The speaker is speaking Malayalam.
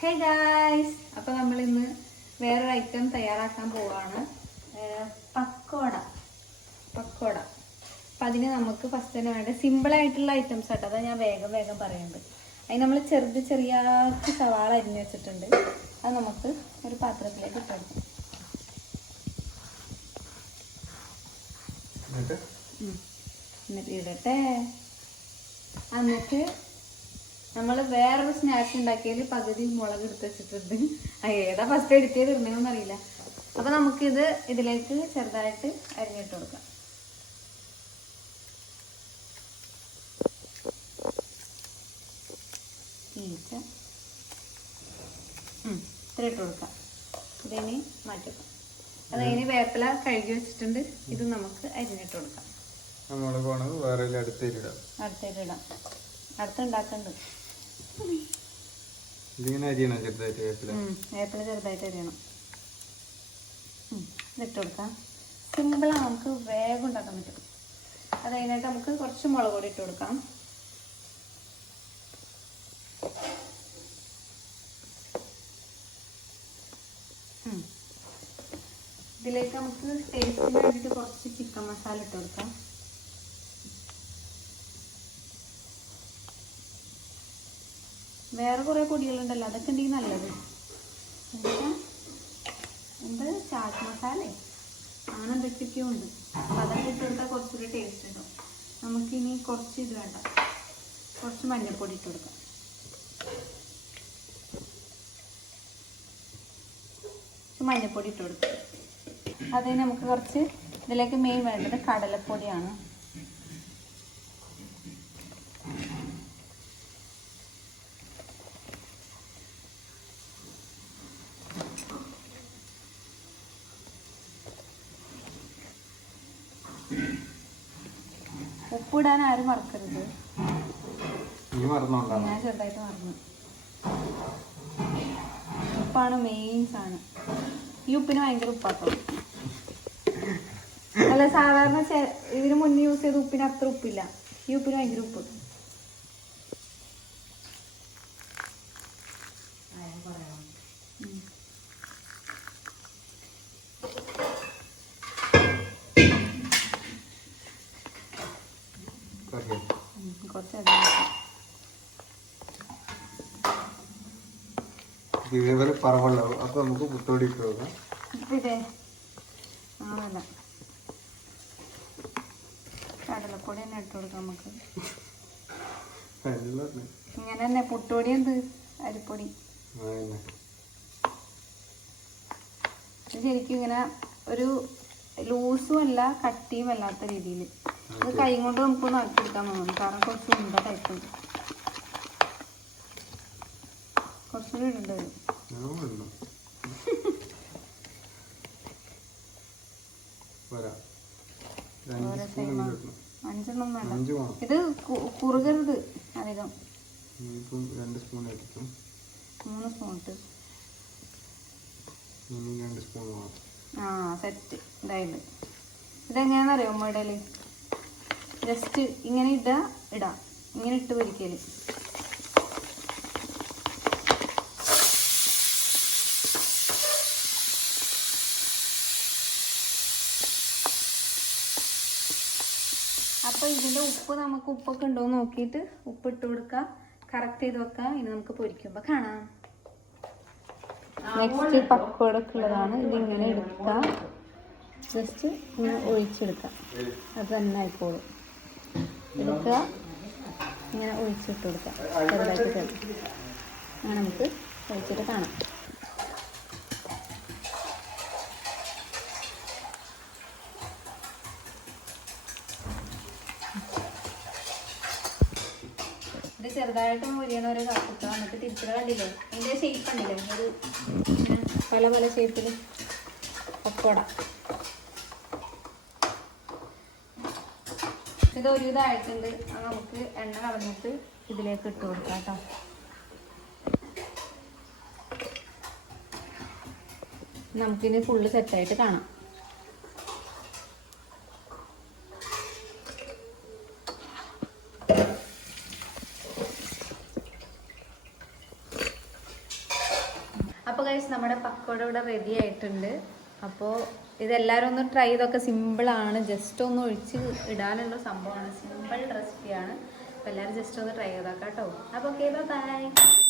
ഹേ ഗായ്സ് അപ്പോൾ നമ്മൾ ഇന്ന് വേറൊരു ഐറ്റം തയ്യാറാക്കാൻ പോവാണ്. പക്കോട. പക്കോട. അപ്പം അതിന് നമുക്ക് ഫസ്റ്റ് തന്നെ വേണ്ട സിമ്പിൾ ആയിട്ടുള്ള ഐറ്റംസ് ആട്ടോ. അതാ ഞാൻ വേഗം വേഗം പറയുന്നത് അതിന് നമ്മൾ ചെറുത് ചെറിയ സവാള അരിഞ്ഞ് വെച്ചിട്ടുണ്ട്. അത് നമുക്ക് ഒരു പാത്രത്തിലേക്ക് ഇട്ടെടുക്കാം. എന്നിട്ട് ഇടട്ടെ. എന്നിട്ട് നമ്മൾ വേറൊരു സ്നാക്സ് ഉണ്ടാക്കിയതിൽ പകുതി മുളക് എടുത്ത് വെച്ചിട്ടുണ്ട്. ഏതാ ഫസ്റ്റ് എടുത്തേ ചെയ്തിരുന്നതെന്ന് അറിയില്ല. അപ്പൊ നമുക്കിത് ഇതിലേക്ക് ചെറുതായിട്ട് അരിഞ്ഞിട്ട് കൊടുക്കാം. ഈച്ച ഇത്ര ഇട്ട് കൊടുക്കാം. ഇതിനി മാറ്റി അത് ഇനി വേപ്പില കഴുകി വെച്ചിട്ടുണ്ട്. ഇത് നമുക്ക് അരിഞ്ഞിട്ട് കൊടുക്കാം. നമ്മൾ വേറെ ഇടാം. അടുത്തേക്ക് ഇടാം അടുത്ത ഉണ്ടാക്കണ്ട്. ഇതിങ്ങനെ അരിയണം ചെറുതായിട്ട് വേപ്പില. വേപ്പില ചെറുതായിട്ട് അരിയണം. ഇതിട്ട് കൊടുക്കാം. സിമ്പിളാണ് നമുക്ക് വേഗം ഉണ്ടാക്കാൻ പറ്റും. അത് കഴിഞ്ഞിട്ട് നമുക്ക് കുറച്ച് മുളക് പൊടി ഇട്ട് കൊടുക്കാം. ഇതിലേക്ക് നമുക്ക് ടേസ്റ്റിന് വേണ്ടിയിട്ട് കുറച്ച് ചിക്കൻ മസാല ഇട്ട് കൊടുക്കാം. വേറെ കുറേ പൊടികളുണ്ടല്ലോ അതൊക്കെ ഉണ്ടെങ്കിൽ നല്ലത്. എന്ത്? ചാറ്റ് മസാല. അങ്ങനെ എന്തൊക്കെയൊക്കെയോ ഉണ്ട്. അപ്പം അതൊക്കെ ഇട്ട് കൊടുത്താൽ കുറച്ചുകൂടി ടേസ്റ്റ് കിട്ടും. നമുക്കിനി കുറച്ച് ഇത് വേണ്ട. കുറച്ച് മഞ്ഞൾപ്പൊടി ഇട്ട് കൊടുക്കാം. മഞ്ഞൾപ്പൊടി ഇട്ട് കൊടുക്കാം. അതിന് നമുക്ക് കുറച്ച് ഇതിലേക്ക് മെയിൻ വേണ്ടത് കടലപ്പൊടിയാണ്. ഉപ്പിടാൻ ആരും മറക്കരുത്. ഞാൻ ചെറുതായിട്ട് മറന്നു. ഉപ്പാണ് മെയിൻ സാധനം. ഈ ഉപ്പിന് ഭയങ്കര ഉപ്പാട്ടോ. അല്ല സാധാരണ ഇതിന് മുന്നേ യൂസ് ചെയ്ത ഉപ്പിന് അത്ര ഉപ്പില്ല. ഈ ഉപ്പിന് ഭയങ്കര ഉപ്പ് ഉം. ഉം, കുറച്ച് അധികം ഇട്ടു. ഇതേപോലെ പറവുണ്ടാവും അപ്പൊ നമുക്ക് പുത്തോടി ഇട്ട് നോക്കാം ഉപ്പിതേ ആണല്ല കടലപ്പൊടി തന്നെ ഇട്ട് കൊടുക്കാം നമുക്ക്. ഇങ്ങനെ തന്നെ. പുട്ടുപൊടി എന്ത്? അരിപ്പൊടി. ശരിക്കും ഇങ്ങനെ ഒരു ലൂസും അല്ല കട്ടിയും അല്ലാത്ത രീതിയിൽ ഇത് കൈ കൊണ്ട് നമുക്കൊന്ന് ആക്കിയെടുക്കാൻ തോന്നുന്നു. കാരണം കുറച്ച് ഉണ്ട ടൈപ്പ് ഉണ്ട്. കുറച്ചുകൂടി ഇടേണ്ടി വരും. ഞാൻ വേണ്ട. പോരാ. ഒരു അഞ്ച് ഓരോ സ്പൂൺ സൈമ. ഇടണം. അഞ്ചെണ്ണം വേണ്ട. ഇത് കുറുകരുത് അധികം. രണ്ട് സ്പൂൺ ആയിരിക്കും മൂന്ന് സ്പൂൺ ഇട്ട്. രണ്ട് സ്പൂൺ ആ സെറ്റ് ഇതായത്. ഇതെങ്ങനെയാണെന്നറിയോ ഉമ്മയിടൽ ജസ്റ്റ് ഇങ്ങനെ ഇടുക ഇടാം. ഇങ്ങനെ ഇട്ട് പൊരിക്കൽ അപ്പോൾ ഇതിന്റെ ഉപ്പ് നമുക്ക് ഉപ്പൊക്കെ ഉണ്ടോ എന്ന് നോക്കിയിട്ട് ഉപ്പ് ഇട്ട് കൊടുക്കാം. കറക്റ്റ് ചെയ്ത് വെക്കാം. ഇനി നമുക്ക് പൊരിക്കുമ്പോൾ കാണാം. നെക്സ്റ്റ് പക്കോടൊക്കെ ഉള്ളതാണ്. ഇതിങ്ങനെ എടുക്കുക ജസ്റ്റ് ഇങ്ങനെ ഒഴിച്ചെടുക്കാം. അത് തന്നെ ആയിക്കോളും. എടുക്കുക ഇങ്ങനെ ഒഴിച്ചിട്ട് കൊടുക്കുക ചെറുതായിട്ട് ചെറുത് അങ്ങനെ നമുക്ക് ഒഴിച്ചിട്ട് കാണാം. ഇത് ചെറുതായിട്ട് മുരിയണ ഒരു കപ്പ് എന്നിട്ട് തിരിച്ചത് കണ്ടില്ലേ? അതിന്റെ ഷേപ്പ് കണ്ടില്ലേ? ഒരു പല പല ഷേപ്പിൽ പക്കോട ഇത് ഒരു ഇതായിട്ടുണ്ട് അത് നമുക്ക് എണ്ണ കളഞ്ഞിട്ട് ഇതിലേക്ക് ഇട്ട് കൊടുക്കാം കേട്ടോ. നമുക്കിനി ഫുള്ള് സെറ്റായിട്ട് കാണാം. അപ്പോൾ കഴിച്ച് നമ്മുടെ പക്കോട ഇവിടെ റെഡി ആയിട്ടുണ്ട്. അപ്പോൾ ഇതെല്ലാവരും ഒന്ന് ട്രൈ ചെയ്തൊക്കെ സിമ്പിളാണ് ജസ്റ്റ് ഒന്ന് ഒഴിച്ച് ഇടാനുള്ള സംഭവമാണ്. സിമ്പിൾ റെസിപ്പിയാണ് അപ്പോൾ എല്ലാവരും ജസ്റ്റ് ഒന്ന് ട്രൈ ചെയ്തോക്കാം കേട്ടോ അപ്പോൾ ഓക്കെ ബൈ